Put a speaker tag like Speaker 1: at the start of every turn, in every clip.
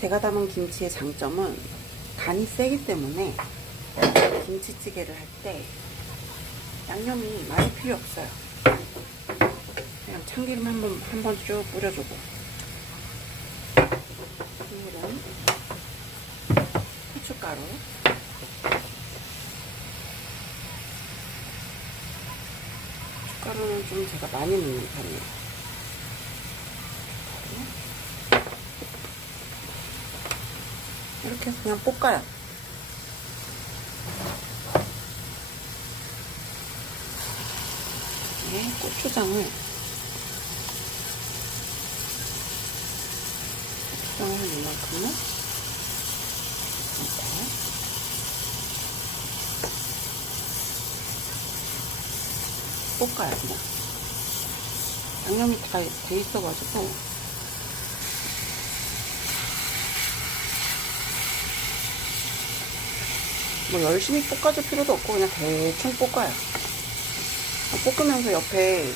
Speaker 1: 제가 담은 김치의 장점은 간이 세기 때문에 김치찌개를 할 때 양념이 많이 필요 없어요. 그냥 참기름 한번 한번 쭉 뿌려주고 국물은 후춧가루 후춧가루는 좀 제가 많이 넣는 편이에요. 이렇게 그냥 볶아요. 네, 고추장을. 고추장을 한 이만큼은 넣고 볶아요 그냥. 양념이 다 돼 있어가지고 뭐 열심히 볶아줄 필요도 없고 그냥 대충 볶아요. 볶으면서 옆에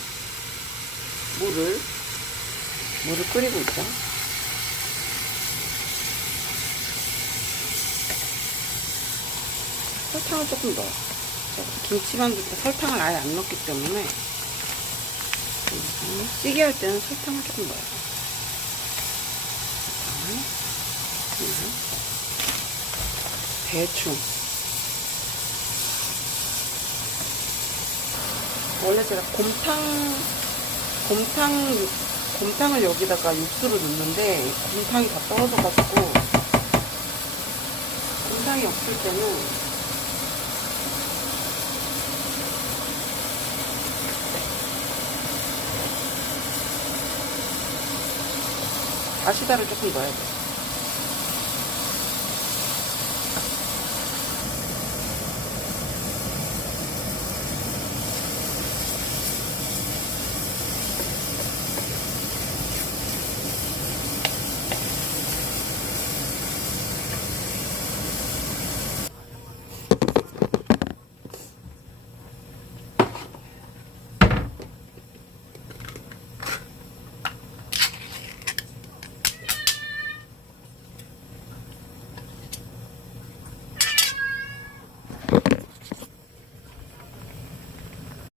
Speaker 1: 물을 물을 끓이고 있죠. 설탕을 조금 넣어요. 제가 김치만두 때 설탕을 아예 안 넣기 때문에 음, 찌개 할 때는 설탕을 조금 넣어요. 대충 원래 제가 곰탕, 곰탕, 곰탕을 여기다가 육수를 넣는데, 곰탕이 다 떨어져가지고, 곰탕이 없을 때는, 아시다를 조금 넣어야 돼요.